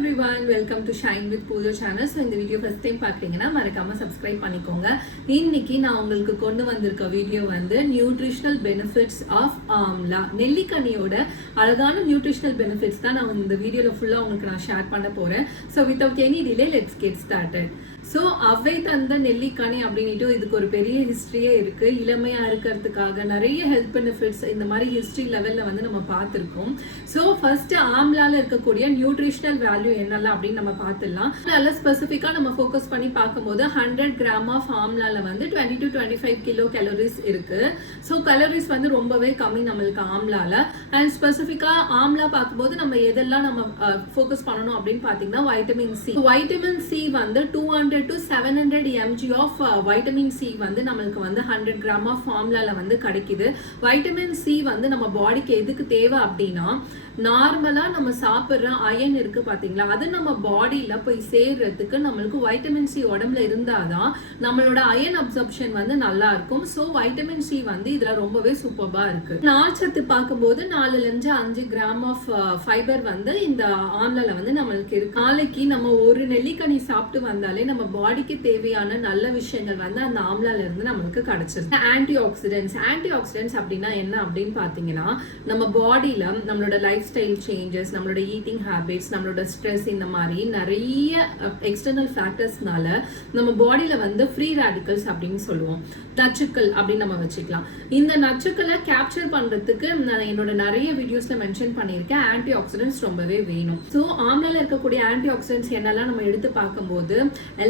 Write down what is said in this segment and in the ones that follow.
everyone, welcome to Shine with Pooja channel. So இந்த video first time பார்க்குறீங்கன்னா மறக்காம subscribe பண்ணிக்கோங்க. இன்னைக்கு நான் உங்களுக்கு கொண்டு வந்திருக்க வீடியோ வந்து நியூட்ரிஷனல் பெனிஃபிட்ஸ் ஆஃப் ஆம்லா. நெல்லிக்கனியோட அழகான நியூட்ரிஷனல் பெனிஃபிட்ஸ் தான் நான் இந்த வீடியோல ஃபுல்லா உங்களுக்கு நான் ஷேர் பண்ண போறேன். So without any delay, let's get started. So அவை தந்த நெல்லிக்கனி அப்படின்ட்டு இதுக்கு ஒரு பெரிய ஹிஸ்ட்ரியே இருக்கு. இளமையா இருக்கிறதுக்காக நிறைய ஹெல்த் பெனிஃபிட்ஸ் இந்த மாதிரி ஹிஸ்ட்ரி லெவல்ல வந்து நம்ம பார்த்துருக்கோம். ஸோ ஃபர்ஸ்ட் ஆம்லால இருக்கக்கூடிய நியூட்ரிஷனல் வேல்யூ என்னெல்லாம் அப்படின்னு நம்ம பார்த்துடலாம். நல்ல ஸ்பெசிஃபிக்கா நம்ம ஃபோக்கஸ் பண்ணி பார்க்கும்போது 100 கிராம் ஆஃப் ஆம்லால வந்து 20 to 25 கிலோ கேலரிஸ் இருக்கு. ஸோ கேலரிஸ் வந்து ரொம்பவே கம்மி நம்மளுக்கு ஆம்லால. அண்ட் ஸ்பெசிஃபிக்கா ஆம்லா பார்க்கும்போது நம்ம எதெல்லாம் நம்ம ஃபோக்கஸ் பண்ணணும் அப்படின்னு பார்த்தீங்கன்னா வைட்டமின் சி. வைட்டமின் சி வந்து 200 to 700 mg of vitamin C வந்து நம்மளுக்கு வந்து 100 கிராம் ஆஃப் ஃபார்முலால வந்து கிடைக்குது. வைட்டமின் சி வந்து நம்ம பாடிக்கு எதுக்கு தேவை அப்படின்னா, நார்மலா நம்ம சாப்பிட்ற அயன் இருக்கு பாத்தீங்களா, அது நம்ம பாடியில போய் சேர்றதுக்கு நம்மளுக்கு வைட்டமின் சி உடம்புல இருந்தாதான் நம்மளோட அயன் அப்சர்ப்ஷன் வந்து நல்லா இருக்கும். ஸோ வைட்டமின் சி வந்து இதுல ரொம்பவே சூப்பர்பா இருக்கு. நார்ச்சத்து பார்க்கும்போது 4 to 5 கிராம் ஆஃப் ஃபைபர் வந்து இந்த ஆம்லால வந்து நம்மளுக்கு இருக்கு. நாளைக்கு நம்ம ஒரு நெல்லிக்கனி சாப்பிட்டு வந்தாலே நம்ம பாடிக்கு தேவையான நல்ல விஷயங்கள் வந்து அந்த ஆம்லால இருந்து நம்மளுக்கு கிடைச்சிருக்கு. ஆன்டி ஆக்சிடென்ட்ஸ் அப்படின்னா என்ன அப்படின்னு பாத்தீங்கன்னா, நம்ம பாடியில நம்மளோட லைஃப் ஸ்டைல் சேஞ்சஸ், நம்மளோட ஈட்டிங் ஹேபிட்ஸ், நம்மளோட ஸ்ட்ரெஸ், இந்த மாதிரி நிறைய எக்ஸ்டர்னல் ஃபேக்டர்ஸ்னால நம்ம பாடியில வந்து ஃப்ரீ ரேடிக்கல்ஸ் அப்படின்னு சொல்லுவோம், நச்சுக்கள் அப்படின்னு நம்ம வச்சுக்கலாம். இந்த நச்சுக்களை கேப்சர் பண்றதுக்கு நான் என்னோட நிறைய வீடியோஸ்ல மென்ஷன் பண்ணியிருக்கேன். ஆன்டி ஆக்சிடென்ட்ஸ் ரொம்பவே வேணும். ஸோ ஆம்லால இருக்கக்கூடிய ஆன்டி ஆக்சிடென்ட்ஸ் என்னெல்லாம் நம்ம எடுத்து பார்க்கும்போது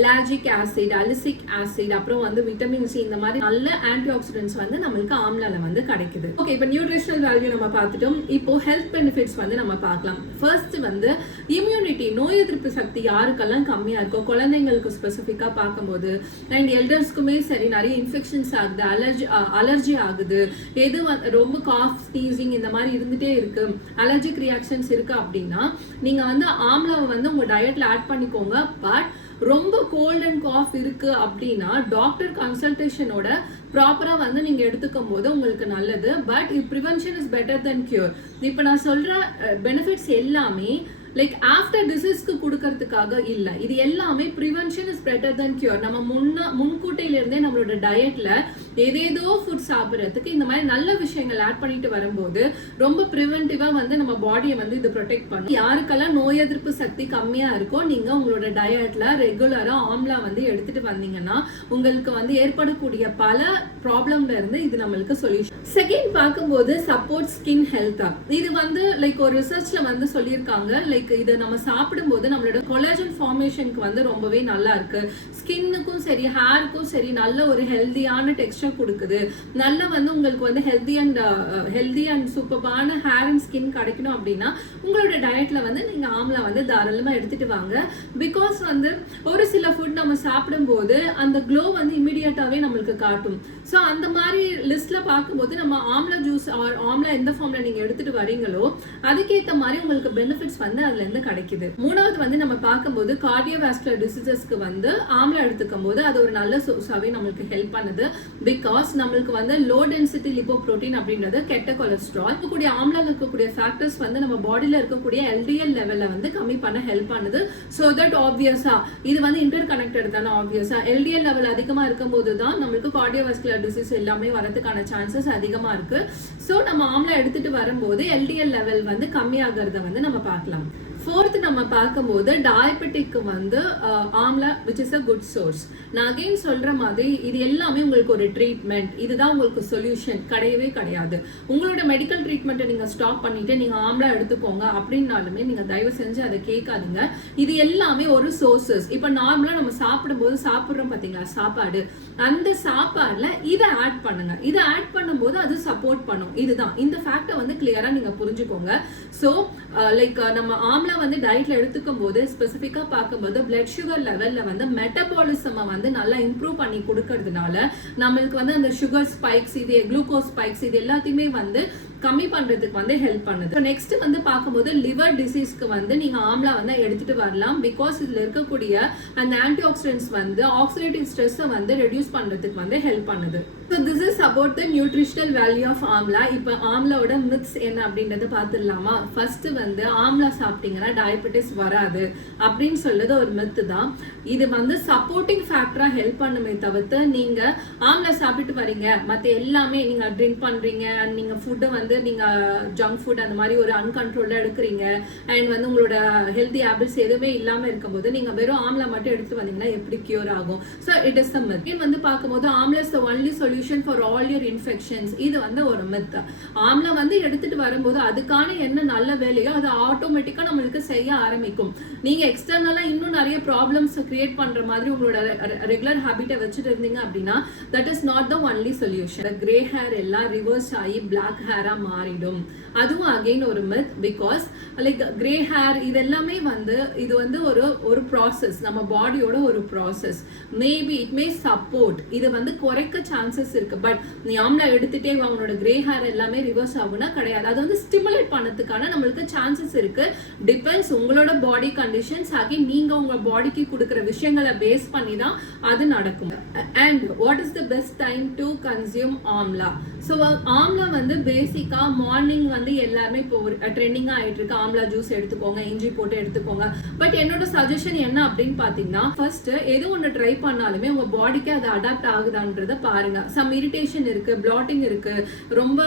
எலாஜிக் ஆசிட், அலிசிக் ஆசிட், அப்புறம் வந்து விட்டமின் சி, இந்த மாதிரி நல்ல ஆன்டி ஆக்சிடென்ட்ஸ் வந்து நம்மளுக்கு ஆம்லால வந்து கிடைக்குது. ஓகே, இப்போ நியூட்ரிஷனல் வேல்யூ நம்ம பார்த்துட்டோம். இப்போ ஹெல்த் பெனிஃபிட்ஸ் வந்து நம்ம பார்க்கலாம். ஃபர்ஸ்ட் வந்து இம்யூனிட்டி, நோய் எதிர்ப்பு சக்தி யாருக்கெல்லாம் கம்மியா இருக்கோ, குழந்தைங்களுக்கு ஸ்பெசிஃபிக்கா பார்க்கும்போது, அண்ட் எல்டர்ஸ்க்குமே சரி நிறைய இன்ஃபெக்ஷன்ஸ் ஆகுது, அலர்ஜி ஆகுது, எது ரொம்ப காஃப், ஸ்னீசிங் இந்த மாதிரி இருந்துட்டே இருக்கு, அலர்ஜிக் ரியாக்ஷன்ஸ் இருக்கு அப்படின்னா நீங்க வந்து ஆம்லாவை வந்து உங்க டயட்ல ஆட் பண்ணிக்கோங்க. பட் ரொம்ப கோல்ட் அண்ட் காஃப் இருக்கு அப்படின்னா டாக்டர் கன்சல்டேஷனோட ப்ராப்பரா வந்து நீங்க எடுத்துக்கும் போது உங்களுக்கு நல்லது. But prevention is better then cure. இப்ப நான் சொல்ற பெனிஃபிட்ஸ் எல்லாமே லைக் ஆஃப்டர் டிசீஸ்க்கு கொடுக்கறதுக்காக இல்ல, இது எல்லாமே prevention is better then cure. நம்ம முன்கூட்டையில இருந்தே நம்மளோட டயட்ல ஏதேதோ ஃபுட் சாப்பிட்றதுக்கு இந்த மாதிரி நல்ல விஷயங்கள் ஆட் பண்ணிட்டு வரும்போது ரொம்ப ப்ரிவென்டிவா வந்து நம்ம பாடியை வந்து இது ப்ரொடெக்ட் பண்ணும். யாருக்கெல்லாம் நோய் எதிர்ப்பு சக்தி கம்மியா இருக்கோ, நீங்க உங்களோட டயட்ல ரெகுலரா ஆம்லா வந்து எடுத்துட்டு வந்தீங்கன்னா உங்களுக்கு வந்து ஏற்படக்கூடிய பல ப்ராப்ளம்ல இருந்து இது நம்மளுக்கு சொல்யூஷன். செகண்ட் பார்க்கும்போது சப்போர்ட் ஸ்கின் ஹெல்த். இது வந்து லைக் ஒரு ரிசர்ச்ல வந்து சொல்லியிருக்காங்க, லைக் இதை நம்ம சாப்பிடும்போது நம்மளோட கொலாஜன் ஃபார்மேஷனுக்கு வந்து ரொம்பவே நல்லா இருக்கு. ஸ்கின்னுக்கும் சரி ஹேருக்கும் சரி நல்ல ஒரு ஹெல்தியான டெக்ஸ்டர் கொடுக்குது. நல்ல வந்து உங்களுக்கு வந்து ஹெல்தி அண்ட் சூப்பரான ஹேர் அண்ட் ஸ்கின் கிடைக்கணும் அப்படின்னா உங்களோட டயட்ல வந்து நீங்க ஆம்லா வந்து தாராளமா எடுத்துட்டு வாங்க. பிகாஸ் வந்து ஒரு சில ஃபுட் நம்ம சாப்பிடும்போது அந்த க்ளோ வந்து இமிடியேட்டாவே நம்மளுக்கு காட்டும். ஸோ அந்த மாதிரி லிஸ்ட்ல பார்க்கும்போது நம்ம ஆம்லா ஜூஸ் ஆர் ஆம்லா எந்த ஃபார்ம்ல நீங்க எடுத்துட்டு வரீங்களோ அதுக்கேற்ற மாதிரி உங்களுக்கு பெனிஃபிட்ஸ் வந்து அதுல இருந்து கிடைக்குது. மூணாவது வந்து நம்ம பார்க்கும்போது கார்டியோவாஸ்குலர் டிசீசஸ்க்கு வந்து ஆம்லா எடுத்துக்கும் போது அது ஒரு நல்ல சோர்ஸாவே நம்மளுக்கு ஹெல்ப் பண்ணுது. பிகாஸ் நம்மளுக்கு வந்து லோ டென்சிட்டி லிப்போப்ரோட்டீன் அப்படின்றது கெட்ட கொலஸ்ட்ரால் இருக்கக்கூடிய ஆம்லால இருக்கக்கூடிய ஃபேக்டர்ஸ் வந்து நம்ம பாடியில இருக்கக்கூடிய எல்டிஎல் லெவல்ல வந்து கம்மி பண்ண ஹெல்ப் பண்ணுது. ஸோ தட் ஆப்வியஸா இது வந்து இன்டர் கனெக்டட் தானே. ஆப்வியஸா எல்டிஎல் லெவல் அதிகமா இருக்கும்போது தான் நம்மளுக்கு கார்டியோவாஸ்குலர் டிசீஸ் எல்லாமே வரதுக்கான சான்சஸ் அதிகமா இருக்கு. ஸோ நம்ம ஆம்லா எடுத்துட்டு வரும்போது எல்டிஎல் லெவல் வந்து கம்மியாகிறத வந்து நம்ம பார்க்கலாம். ஃபோர்த் நம்ம பார்க்கும்போது டயபெட்டிக்கு வந்து amla which is a good source. நான் அகைன் சொல்ற மாதிரி இது எல்லாமே உங்களுக்கு ஒரு ட்ரீட்மெண்ட், இதுதான் உங்களுக்கு சொல்யூஷன் கிடையவே கிடையாது. உங்களோட மெடிக்கல் ட்ரீட்மெண்ட்டை நீங்க ஸ்டாப் பண்ணிட்டு நீங்க ஆம்லா எடுத்துக்கோங்க அப்படின்னாலுமே நீங்க தயவு செஞ்சு அதை கேட்காதீங்க. இது எல்லாமே ஒரு சோர்சஸ். இப்ப நார்மலா நம்ம சாப்பிடும்போது சாப்பிடுறோம் பாத்தீங்களா சாப்பாடு, அந்த சாப்பாடுல இதை ஆட் பண்ணுங்க. இதை ஆட் பண்ணும்போது அது சப்போர்ட் பண்ணும். இதுதான் இந்த ஃபேக்டர் வந்து கிளியரா நீங்க புரிஞ்சுக்கோங்க. ஸோ லைக் நம்ம ஆம்லா வந்து டயட்ல எடுத்துக்கும் போது ஸ்பெசிஃபிக்கா பார்க்கும்போது பிளட் சுகர் லெவல்ல வந்து மெட்டபாலிசம் வந்து நல்லா இம்ப்ரூவ் பண்ணி கொடுக்கறதுனால நம்மளுக்கு வந்து அந்த சுகர் ஸ்பைக்ஸ், இது குளுக்கோஸ் ஸ்பைக்ஸ், இது எல்லாத்தையுமே வந்து கம்மி பண்றதுக்கு வந்து ஹெல்ப் பண்ணுது. நெக்ஸ்ட் வந்து பார்க்கும்போது லிவர் டிசீஸ்க்கு வந்து நீங்க ஆம்லா வந்து எடுத்துட்டு வரலாம். பிகாஸ் இதுல இருக்கக்கூடிய அந்த ஆன்டி ஆக்சிடென்ட்ஸ் வந்து ஆக்சிடேட்டிவ் ஸ்ட்ரெஸ்ஸை வந்து ரெடியூஸ் பண்றதுக்கு வந்து ஹெல்ப் பண்ணுது. So this is about the nutritional value of amla. இப்போ ஆம்லாவோட மித்ஸ் என்ன அப்படின்றத பார்த்துடலாமா? ஃபர்ஸ்ட் வந்து ஆம்லா சாப்பிட்டீங்கன்னா டயபெட்டிஸ் வராது அப்படின்னு சொல்றது ஒரு மித்து தான். இது வந்து சப்போர்ட்டிங் ஃபேக்டரா ஹெல்ப் பண்ணுமே தவிர்த்து நீங்க ஆம்லா சாப்பிட்டு வரீங்க மற்ற எல்லாமே நீங்க ட்ரிங்க் பண்றீங்க, நீங்க ஃபுட்டை வந்து நீங்க ஜங்க் ஃபுட் அந்த மாதிரி ஒரு அன்கண்ட்ரோல்டா எடுக்கிறீங்க அண்ட் வந்து உங்களோட ஹெல்தி ஹேபிட்ஸ் எதுவுமே இல்லாம இருக்கும்போது நீங்க வெறும் ஆம்லா மட்டும் எடுத்துட்டு வந்தீங்கன்னா எப்படி கியூர் ஆகும்? So it is the myth. வந்து பார்க்கும்போது amla is the only solution for all your infections. இது வந்து ஒரு மித். ஆம்லா வந்து எடுத்துட்டு வரும்போது அதுக்கான என்ன நல்ல வேலையோ அது ஆட்டோமேட்டிக்கா நம்மளுக்கு செய்ய ஆரம்பிக்கும். நீங்க எக்ஸ்டர்னலா இன்னும் நிறைய ப்ராப்ளம்ஸ் கிரியேட் பண்ற மாதிரி உங்களோட ரெகுலர் ஹேபிட்டை வச்சுட்டு இருந்தீங்க அப்படின்னா that is not the only solution. Grey hair எல்லாம் ரிவர்ஸ் ஆகி பிளாக் ஹேரா மாறிடும். அதுவும் அகைன் ஒரு myth. Because like grey hair இதெல்லாமே வந்து இது வந்து ஒரு ப்ராசஸ், நம்ம பாடியோட ஒரு process. Maybe it may support, இது வந்து குறைக்க சான்சஸ் இருக்கு. பட் நீ ஆம்லா எடுத்துட்டே அவனோட கிரே ஹேர் எல்லாமே ரிவர்ஸ் ஆகும்னா கிடையாது. அது வந்து ஸ்டிமுலேட் பண்ணதுக்கான நம்மளுக்கு சான்சஸ் இருக்கு. டிபெண்ட்ஸ் உங்களோட பாடி கண்டிஷன்ஸ் ஆகி நீங்க உங்க பாடிக்கு கொடுக்குற விஷயங்களை பேஸ் பண்ணி தான் அது நடக்கும். And what is the best time to consume amla? So amla வந்து பேசிக்கா மார்னிங் வந்து எல்லாருமே இப்போ ஒரு ட்ரெண்டிங்கா ஆயிட்டு இருக்கு. ஆம்லா ஜூஸ் எடுத்துக்கோங்க, இஞ்சி போட்டு எடுத்துக்கோங்க. பட் என்னோட சஜஷன் என்ன அப்படின்னு பாத்தீங்கன்னா, ஃபர்ஸ்ட் எது ஒன்று ட்ரை பண்ணாலுமே உங்க பாடிக்கு அது அடாப்ட் ஆகுதான்றத பாருங்க. சம் இரிட்டேஷன் இருக்கு, பிளாட்டிங் இருக்கு, ரொம்ப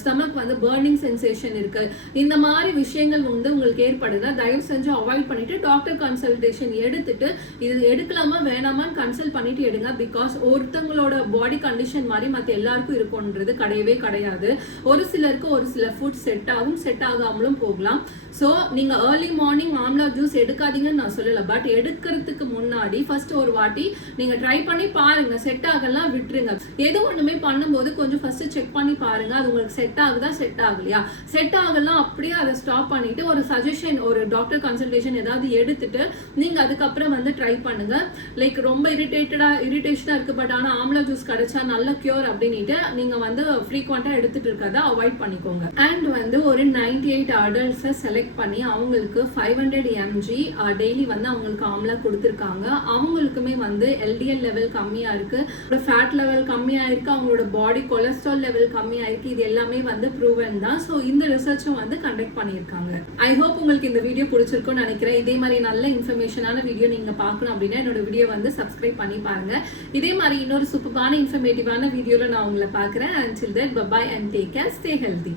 ஸ்டமக் வந்து பர்னிங் சென்சேஷன் இருக்கு, இந்த மாதிரி விஷயங்கள் வந்து உங்களுக்கு ஏற்படுதுன்னா தயவு செஞ்சு அவாய்ட் பண்ணிட்டு டாக்டர் கன்சல்டேஷன் எடுத்துட்டு இது எடுக்கலாமா வேணாமான்னு கன்சல்ட் பண்ணிட்டு எடுங்க. பிகாஸ் ஒருத்தவங்களோட பாடி கண்டிஷன் மாதிரி மற்ற எல்லாருக்கும் இருக்கும்ன்றது கிடையவே கிடையாது. ஒரு சிலருக்கு ஒரு சில ஃபுட் செட் ஆகும், செட் ஆகாமலும் போகலாம். ஸோ நீங்க ஏர்லி மார்னிங் ஆம்லா ஜூஸ் எடுக்காதீங்கன்னு நான் சொல்லல. பட் எடுக்கிறதுக்கு முன்னாடி ஃபர்ஸ்ட் ஒரு வாட்டி நீங்க ட்ரை பண்ணி பாருங்க. செட் ஆகலாம் விட்டுருங்க. எது ஒண்ணுமே பண்ணும்போது கொஞ்சம் ஃபர்ஸ்ட் செக் பண்ணி பாருங்க அது உங்களுக்கு செட் ஆகுதா செட் ஆகலையா. செட் ஆகலாம் அப்படியே அதை ஸ்டாப் பண்ணிட்டு ஒரு சஜஷன் ஒரு டாக்டர் கன்சல்டேஷன் ஏதாவது எடுத்துட்டு நீங்க அதுக்கப்புறம் வந்து ட்ரை பண்ணுங்க. லைக் ரொம்ப இரிட்டேஷனா இருக்கு பட் ஆனா ஆம்லா ஜூஸ் கிடைச்சா நல்ல கியூர் அப்படின்ட்டு நீங்க வந்து ஃப்ரீக்வெண்டா எடுத்துட்டு இருக்கிறத அவாய்ட் பண்ணிக்கோங்க. அண்ட் வந்து ஒரு 98 அடல்ட்ஸை செலக்ட் பண்ணி அவங்களுக்கு 500 mg டெய்லி வந்து அவங்களுக்கு ஆம்லா கொடுத்துருக்காங்க. அவங்களுக்குமே வந்து எல்டிஎல் லெவல் கம்மியா இருக்கு, ஃபேட் லெவல் கம்மியா இருக்கு, அவங்களோட பாடி கொலஸ்ட்ரால் லெவல் கம்மியா இருக்கு. இது எல்லாமே வந்து ப்ரூவன் தான். ஸோ இந்த ரிசர்ச்சும் வந்து கண்டக்ட் பண்ணியிருக்காங்க. ஐ ஹோப் உங்களுக்கு இந்த வீடியோ பிடிச்சிருக்கும்னு நினைக்கிறேன். இதே மாதிரி நல்ல இன்ஃபர்மேஷனான வீடியோ நீங்க பார்க்கணும் அப்படின்னா என்னோட வீடியோ வந்து சப்ஸ்கிரைப் பண்ணி பாருங்க. இதே மாதிரி இன்னொரு சூப்பரான இன்ஃபர்மேட்டிவான வீடியோல நான் உங்களை பார்க்குறேன். Until then, bye bye and take care. Stay healthy.